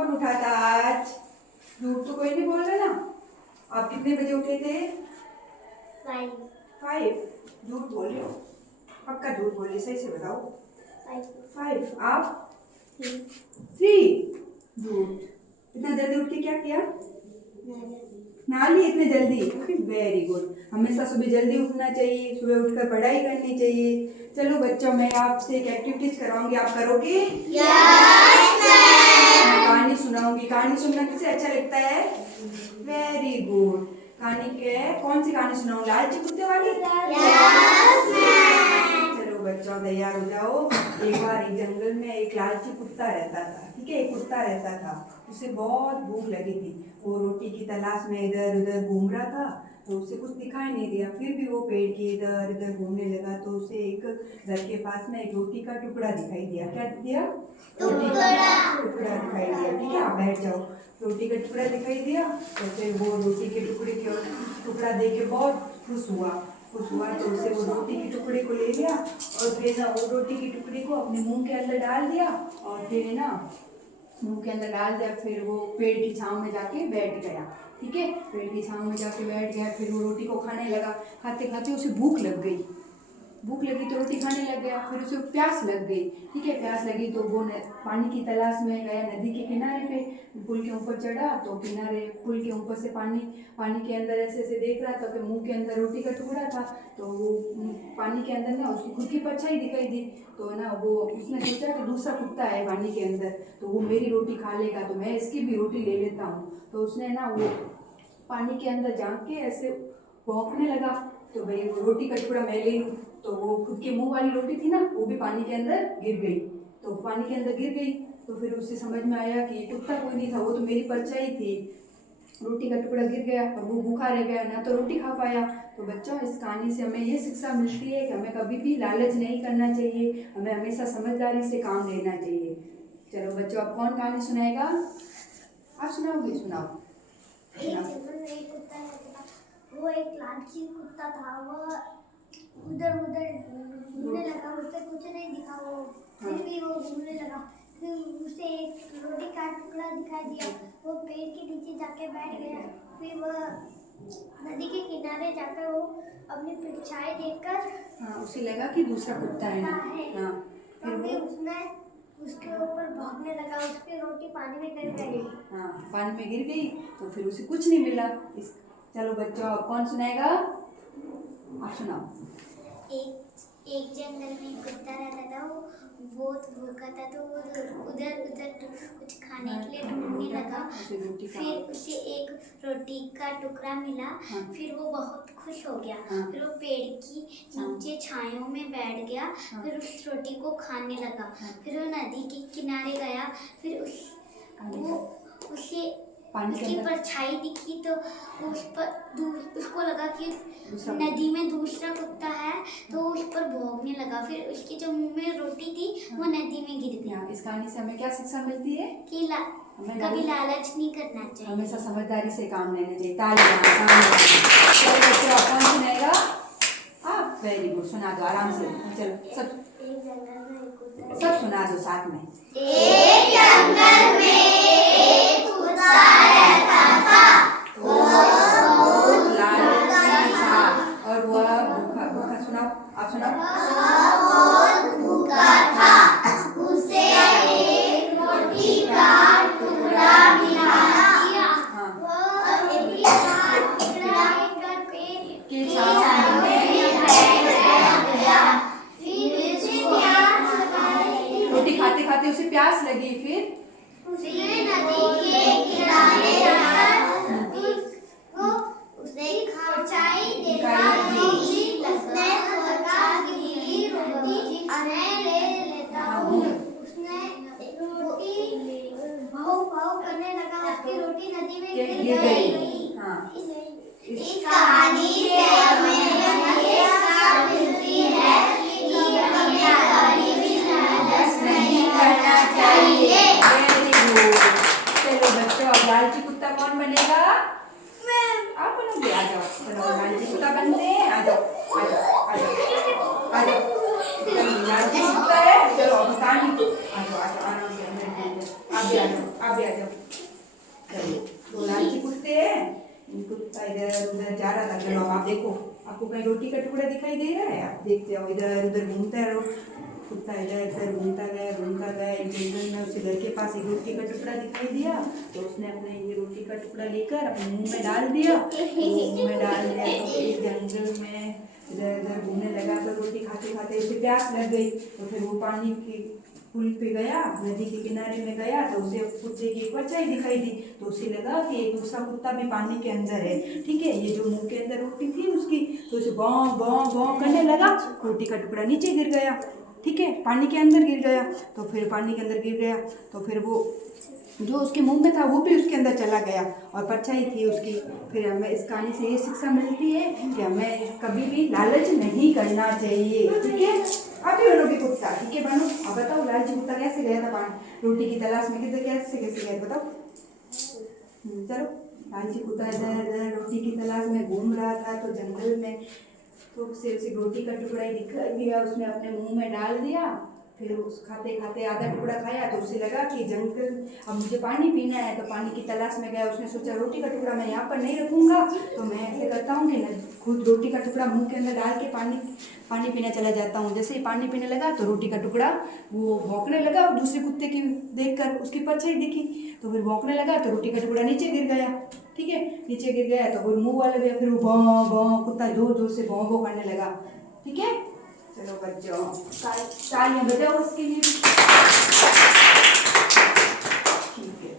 कौन उठा था आज? झूठ तो कोई नहीं बोल रहा ना। आप कितने बजे उठे थे? 5। झूठ बोल रहे हो, पक्का झूठ बोल रहे, सही से बताओ। 5। आप 3। झूठ। इतना जल्दी उठ के क्या किया? नहा ली इतने जल्दी? Very good. हमेशा सुबह जल्दी उठना चाहिए, सुबह उठकर पढ़ाई करनी चाहिए। चलो बच्चों, मैं आपसे एक एक्टिविटीज कराऊंगी, आप करोगे? Yes ma'am. मैं कहानी सुनाऊंगी। कहानी सुनना किसे अच्छा लगता है? Very good. कहानी के कौन सी कहानी सुनाऊं? लालची कुत्ते वाली? Yes ma'am. चलो बच्चों तैयार हो जाओ। एक बार एक जंगल में एक लालची कुत्ता रहता था। ठीक है, एक कुत्ता रहता था, उसे बहुत भूख लगी थी। वो रोटी की तलाश में इधर उधर घूम रहा था, तो उसे कुछ दिखाई नहीं दिया। फिर भी वो पेड़ के इधर इधर घूमने लगा, तो उसे एक घर के पास में एक रोटी का टुकड़ा दिखाई दिया। क्या दिया? रोटी का टुकड़ा दिखाई दिया। ठीक है, आप बैठ जाओ। रोटी का टुकड़ा दिखाई दिया, तो फिर वो रोटी के टुकड़े के टुकड़ा देख के बहुत खुश हुआ। तो उसे वो रोटी के टुकड़े को ले लिया और फिर ना वो रोटी की टुकड़ी को अपने मुंह के अंदर डाल दिया, और फिर ना मुंह के अंदर डाल दिया। फिर वो पेड़ की छांव में जाके बैठ गया। ठीक है, पेड़ की छांव में जाके बैठ गया। फिर वो रोटी को खाने लगा। खाते खाते उसे भूख लग गई। भूख लगी तो रोटी खाने लग गया। फिर उसे प्यास लग गई। ठीक है, प्यास लगी तो वो पानी की तलाश में गया। नदी के किनारे पे पुल के ऊपर चढ़ा, तो किनारे पुल के ऊपर से पानी के अंदर ऐसे ऐसे देख रहा था कि मुंह के अंदर रोटी का टुकड़ा था। तो वो पानी के अंदर ना उसकी खुद की परछाई दिखाई दी। तो ना वो उसने सोचा कि दूसरा कुत्ता है पानी के अंदर, तो वो मेरी रोटी खा लेगा, तो मैं इसकी भी रोटी ले लेता हूँ। तो उसने ना वो पानी के अंदर झांक के ऐसे भौंकने लगा, तो भाई वो रोटी का टुकड़ा मैं ले लूँ। तो वो खुद के मुंह वाली रोटी थी ना, वो भी पानी के अंदर गिर गई। तो पानी के अंदर गिर गई, तो फिर उससे समझ में आया कि कुत्ता कोई नहीं था, वो तो मेरी परछाई थी। रोटी का टुकड़ा गिर गया और वो भूखा रह गया, ना तो रोटी खा पाया। तो बच्चों, इस कहानी से हमें ये शिक्षा मिलती है कि हमें कभी भी लालच नहीं करना चाहिए, हमें हमेशा समझदारी से काम लेना चाहिए। चलो बच्चों, अब कौन कहानी सुनाएगा? आप सुनाओगे? सुनाओ। एक कुत्ता रहता था, वो एक लालची कुत्ता था। वो उधर उधर घूमने लगा, उसे कुछ नहीं दिखा। वो फिर भी वो घूमने लगा। फिर उसे एक रोटी का टुकड़ा दिखाई दिया। वो पेड़ के नीचे जाके बैठ गया। फिर वो नदी के किनारे जाकर वो अपनी परछाई देखकर उसे लगा कि दूसरा कुत्ता है। हाँ, फिर उसने उसके ऊपर भागने लगा। उसकी रोटी पानी में गिर गई। हाँ, पानी में गिर गई, तो फिर उसे कुछ नहीं मिला। चलो बच्चों, अब कौन सुनाएगा? आप सुनाओ। एक जंगल में एक कुत्ता रहता था। वो बहुत भूखा था, तो वो उधर उधर कुछ खाने के लिए ढूंढने लगा। फिर उसे एक रोटी का टुकड़ा मिला। फिर वो बहुत खुश हो गया। फिर वो पेड़ की नीचे छायों में बैठ गया। फिर उस रोटी को खाने लगा। फिर वो नदी के किनारे गया। फिर उसे उसकी परछाई दिखी, तो उसको लगा कि नदी में दूसरा कुत्ता है, तो उस पर भौंकने लगा। फिर उसके जो मुंह में रोटी थी वो नदी में गिर गई। इस कहानी से हमें क्या शिक्षा मिलती है? कि कभी लालच नहीं करना चाहिए, हमेशा समझदारी से काम लेना चाहिए। तालियां। चलो बच्चों, आप कौन सुनाएगा? आप वेरी गुड, सुना दो आराम से। चलो सब सुना दो साथ में। एक जंगल में एक कुत्ता रहता था। वो बहुत लालची था और वह भूखा। सुनाओ, आप सुनाओ। बहुत भूखा था। उसे एक रोटी का टुकड़ा मिला। वो रोटी का टुकड़ा लेकर पेड़ के छांव में बैठ गया। फिर उसे प्यास लगी। रोटी खाते खाते उसे प्यास लगी। फिर उसने नदी के किनारे जाकर उसे परछाई देखा। उसने सोचा कि रोटी मैं ले लेता हूँ। उसने रोटी भाव करने लगा। उसकी रोटी नदी में गिर गई। इस कहानी से हमें ये शिक्षा मिलती है कि हमें कभी भी लालच नहीं करना चाहिए। चलो बच्चों, अब लालची कुत्ता कौन बनेगा? आप बनोगे? आ जाओ। चलो लालची कुत्ता बनते हैं। आ जाओ, आ जाओ, आ जाओ, आ जाओ। चलो लालची कुत्ता है। चलो अब कहानी। आ जाओ, आ जाओ, आराम से। आप भी आ जाओ, आप भी आ जाओ। जाओ, आप देखो आपको कहीं रोटी का टुकड़ा दिखाई दे रहा है? आप देखते जाओ, इधर उधर घूमता है कुत्ता, इधर उधर घूमता गया। एक जंगल में उसे घर के पास एक रोटी का टुकड़ा दिखाई दिया, तो उसने अपने ये रोटी का टुकड़ा लेकर अपने मुंह में डाल दिया। तो एक जंगल में इधर उधर घूमने लगा, तो रोटी खाते खाते उसे प्यास लग गई। तो फिर वो पानी के पुल पे गया, नदी के किनारे में गया, तो उसे कुत्ते की एक परछाई दिखाई दी। तो उसे लगा कि एक दूसरा कुत्ता भी पानी के अंदर है, ठीक है। ये जो मुंह के अंदर रोटी थी उसकी, तो उसे भौं भौं भौं करने लगा। रोटी का टुकड़ा नीचे गिर गया, ठीक है, पानी के अंदर गिर गया। तो फिर पानी के अंदर गिर गया, तो फिर वो जो उसके मुंह में था वो भी उसके अंदर चला गया, और परछाई थी उसकी। फिर हमें इस कहानी से ये शिक्षा मिलती है कि हमें कभी भी लालच नहीं करना चाहिए, ठीक है। अभी बोलोगे कुत्ता, ठीक है बानो, अब बताओ लालची कुत्ता कैसे गया था पानी रोटी की तलाश में, किधर कैसे गया बताओ। चलो, लालची कुत्ता इधर इधर रोटी की तलाश में घूम रहा था, तो जंगल में तो उसे रोटी का टुकड़ा ही दिखाई दिया, उसने अपने मुंह में डाल दिया। फिर उस खाते खाते आधा टुकड़ा खाया, तो उसे लगा कि जंगल अब मुझे पानी पीना है, तो पानी की तलाश में गया। उसने सोचा रोटी का टुकड़ा मैं यहाँ पर नहीं रखूँगा, तो मैं ऐसे करता हूँ कि खुद रोटी का टुकड़ा मुंह के अंदर डाल के पानी पीने चला जाता हूँ। जैसे ही पानी पीने लगा तो रोटी का टुकड़ा वो भौंकने लगा, दूसरे कुत्ते की देखकर उसकी परछाई दिखी, तो फिर भौंकने लगा, तो रोटी का टुकड़ा नीचे गिर गया, ठीक है। नीचे गिर गया तो फिर मुंह वाले भी, फिर वो भौं भौं कुत्ता जोर जोर से भौं भौं करने लगा, ठीक है। चलो बच्चों, तालियां बजाओ उसके लिए, ठीक है।